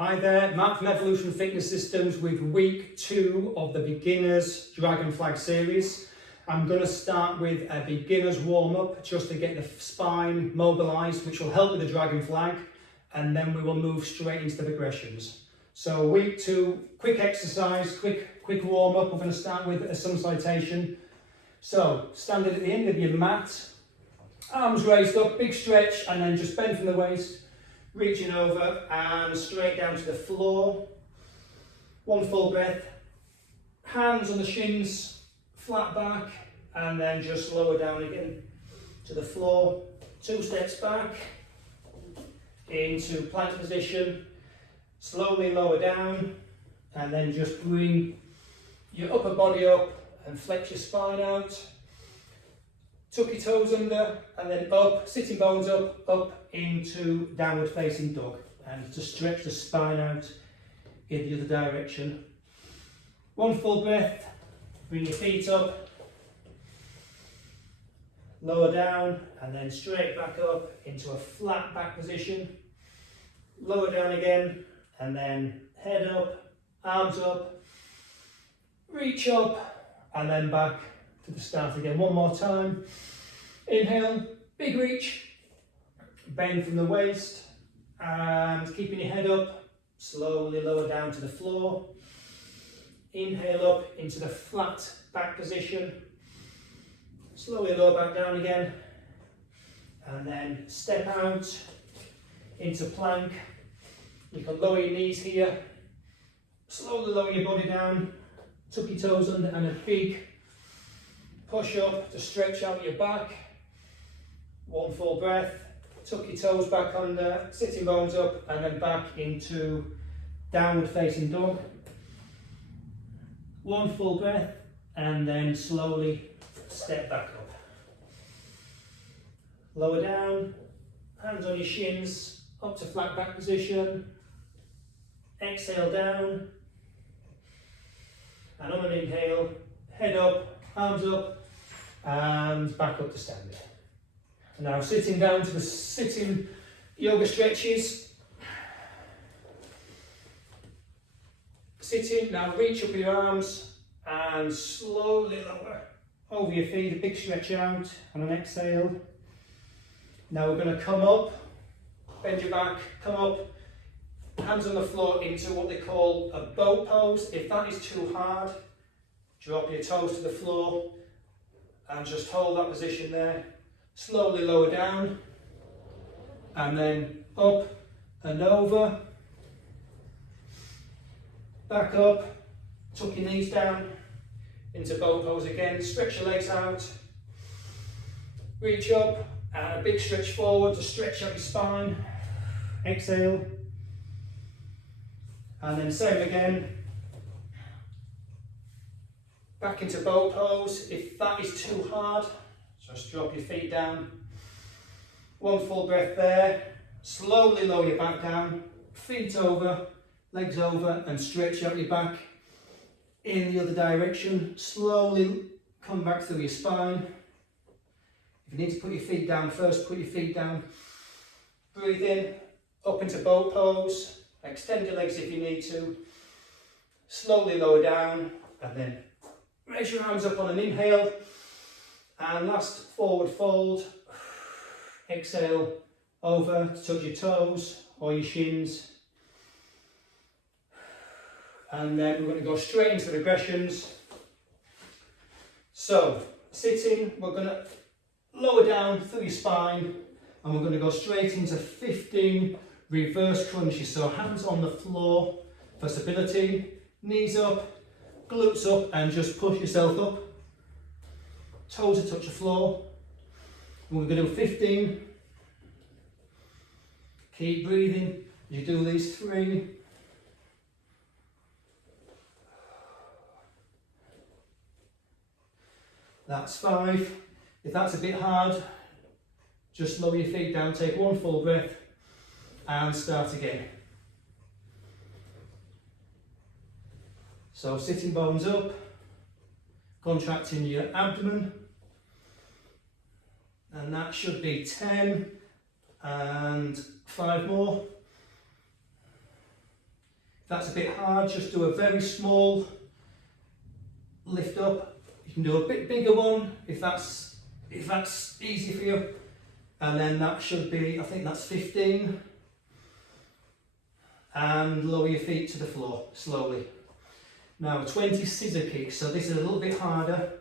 Hi there, Matt from Evolution Fitness Systems with week 2 of the Beginners Dragon Flag series. I'm going to start with a beginner's warm-up just to get the spine mobilised, which will help with the Dragon Flag, and then we will move straight into the progressions. So week 2, quick exercise, quick warm-up. We're going to start with a sun salutation. So standing at the end of your mat, arms raised up, big stretch, and then just bend from the waist. Reaching over and straight down to the floor. One full breath. Hands on the shins, flat back, and then just lower down again to the floor. 2 steps back into plank position. Slowly lower down, and then just bring your upper body up and flex your spine out. Tuck your toes under and then up, sitting bones up into downward facing dog, and to stretch the spine out in the other direction. One full breath, bring your feet up, lower down and then straight back up into a flat back position. Lower down again and then head up, arms up, reach up and then back to the start again. One more time. Inhale, big reach, bend from the waist, and keeping your head up, slowly lower down to the floor. Inhale up into the flat back position, slowly lower back down again, and then step out into plank. You can lower your knees here, slowly lower your body down, tuck your toes under, and a big push up to stretch out your back. One full breath, tuck your toes back under, sitting bones up, and then back into downward facing dog. One full breath, and then slowly step back up. Lower down, hands on your shins, up to flat back position. Exhale down, and on an inhale, head up, arms up, and back up to standing. Now sitting down to the sitting yoga stretches. Sitting, now reach up your arms and slowly lower over your feet, a big stretch out on an exhale. Now we're going to come up, bend your back, come up, hands on the floor into what they call a boat pose. If that is too hard, drop your toes to the floor and just hold that position there. Slowly lower down and then up and over, back up, tuck your knees down into boat pose again, stretch your legs out, reach up and a big stretch forward to stretch out your spine. Exhale and then same again, back into boat pose. If that is too hard, just drop your feet down. One full breath there. Slowly lower your back down. Feet over, legs over, and stretch out your back in the other direction. Slowly come back through your spine. If you need to put your feet down first, put your feet down. Breathe in, up into boat pose. Extend your legs if you need to. Slowly lower down, and then raise your arms up on an inhale. And last, forward fold. Exhale, over to touch your toes or your shins. And then we're going to go straight into the regressions. So, sitting, we're going to lower down through your spine, and we're going to go straight into 15 reverse crunches. So hands on the floor for stability, knees up, glutes up, and just push yourself up. Toes to touch the floor. We're going to do 15. Keep breathing as you do these 3. That's 5. If that's a bit hard, just lower your feet down, take one full breath and start again. So sitting bones up, contracting your abdomen, and that should be 10 and 5 more. If that's a bit hard, just do a very small lift up. You can do a bit bigger one if that's easy for you. And then that should be, I think that's 15. And lower your feet to the floor slowly. Now 20 scissor kicks, so this is a little bit harder.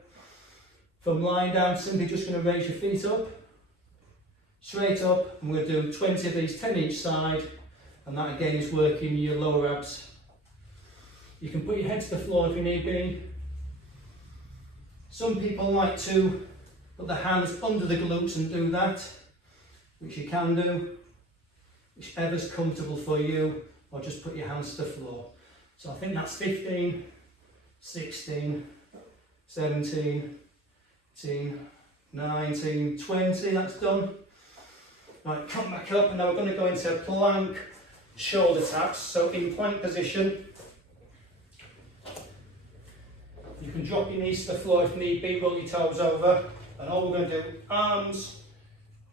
From lying down, simply just going to raise your feet up, straight up, and we're going to do 20 of these, 10 each side, and that again is working your lower abs. You can put your head to the floor if you need be. Some people like to put their hands under the glutes and do that, which you can do, whichever's comfortable for you, or just put your hands to the floor. So I think that's 15, 16, 17, 18, 19, 20, that's done. Right, come back up, and now we're going to go into plank shoulder taps. So in plank position, you can drop your knees to the floor if need be, roll your toes over, and all we're going to do, arms,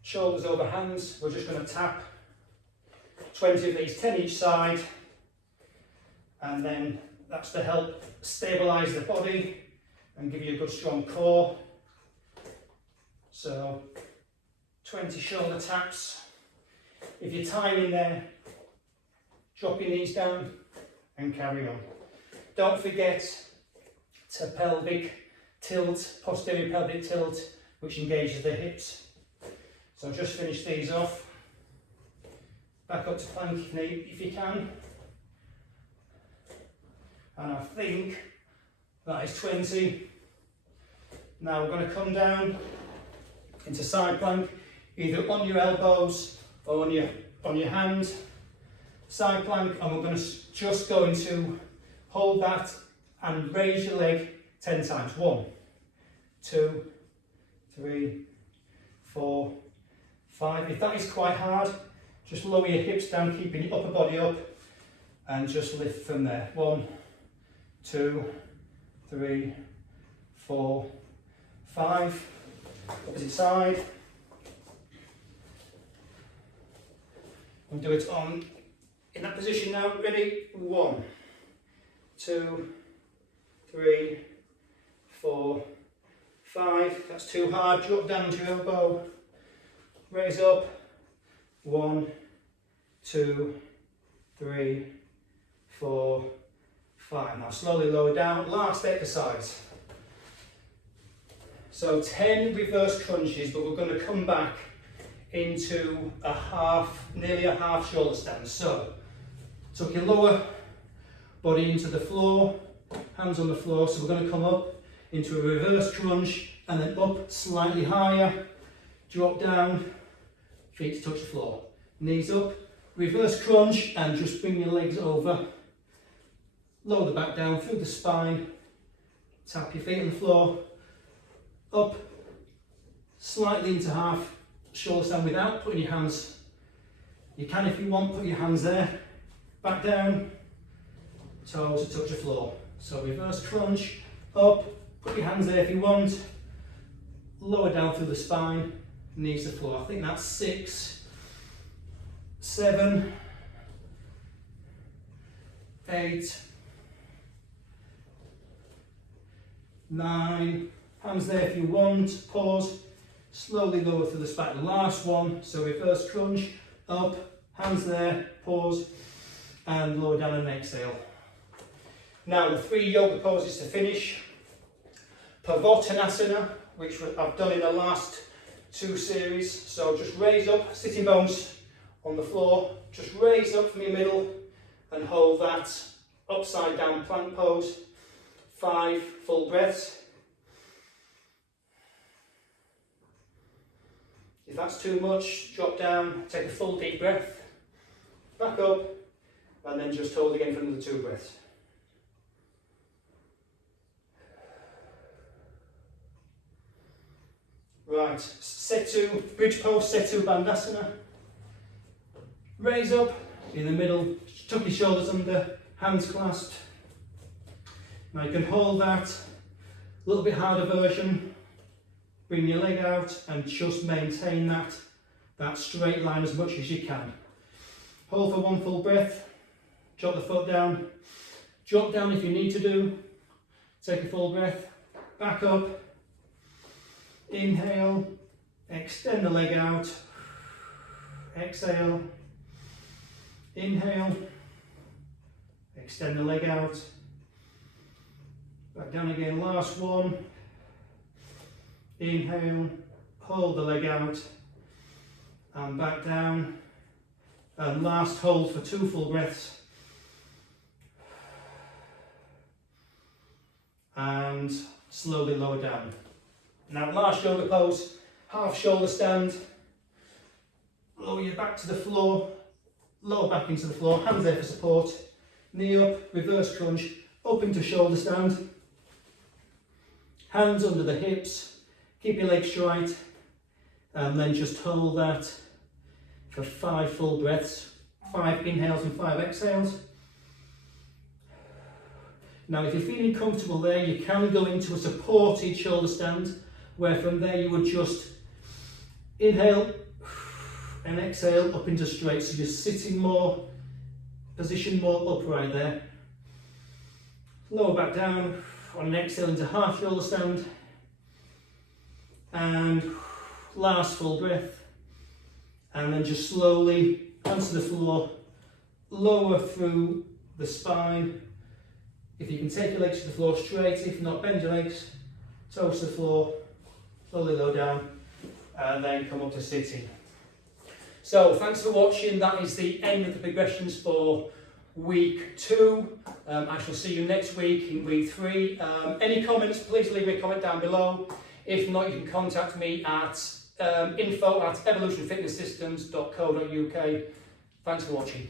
shoulders over hands, we're just going to tap 20 of these, 10 each side, and then that's to help stabilise the body and give you a good strong core. So 20 shoulder taps. If you're timing there, drop your knees down and carry on. Don't forget to pelvic tilt, posterior pelvic tilt, which engages the hips. So just finish these off. Back up to plank if you can. And I think that is 20. Now we're going to come down into side plank, either on your elbows or on your hand. Side plank, and we're going to just going to hold that and raise your leg 10 times. 1, 2, 3, 4, 5. If that is quite hard, just lower your hips down, keeping your upper body up, and just lift from there. 1, 2, 3, 4, 5. Opposite side. And do it on in that position now. Ready? 1, 2, 3, 4, 5. That's too hard. Drop down to your elbow. Raise up. 1, 2, 3, 4, 5. Now slowly lower down. Last exercise. So 10 reverse crunches, but we're going to come back into nearly a half shoulder stand. So tuck your lower body into the floor, hands on the floor. So we're going to come up into a reverse crunch and then up slightly higher, drop down, feet to touch the floor, knees up, reverse crunch, and just bring your legs over, lower the back down through the spine, tap your feet on the floor, up, slightly into half shoulder stand without putting your hands. You can, if you want, put your hands there, back down, toes to touch the floor. So reverse crunch, up, put your hands there if you want, lower down through the spine, knees to the floor. I think that's 6, 7, 8, 9, hands there if you want, pause, slowly lower through the spine. The last one, so reverse crunch, up, hands there, pause, and lower down and exhale. Now the 3 yoga poses to finish. Pavottanasana, which I've done in the last 2 series. So just raise up, sitting bones on the floor, just raise up from your middle and hold that upside down plank pose. 5 full breaths. If that's too much, drop down, take a full deep breath, back up, and then just hold again for another 2 breaths. Right, Setu, bridge pose, Setu Bandhasana. Raise up in the middle, tuck your shoulders under, hands clasped. Now you can hold that, a little bit harder version. Bring your leg out and just maintain that straight line as much as you can. Hold for 1 full breath. drop the foot down, drop down if you need to do, take a full breath, back up, inhale, extend the leg out, exhale, inhale, extend the leg out, back down again, last one, inhale, hold the leg out, and back down, and last hold for 2 full breaths, and slowly lower down. Now last yoga pose, half shoulder stand, lower your back to the floor, lower back into the floor, hands there for support, knee up, reverse crunch, up into shoulder stand, hands under the hips, keep your legs straight, and then just hold that for 5 full breaths, 5 inhales and 5 exhales. Now if you're feeling comfortable there, you can go into a supported shoulder stand, where from there you would just inhale and exhale up into straight, so you're sitting more, position more upright there. Lower back down on an exhale into half shoulder stand, and last full breath, and then just slowly onto the floor, lower through the spine. If you can take your legs to the floor straight, if not bend your legs, toes to the floor, slowly lower down, and then come up to sitting. So thanks for watching. That is the end of the progressions for week 2. I shall see you next week in week 3. Any comments, please leave me a comment down below. If not, you can contact me at info@evolutionfitnesssystems.co.uk. Thanks for watching.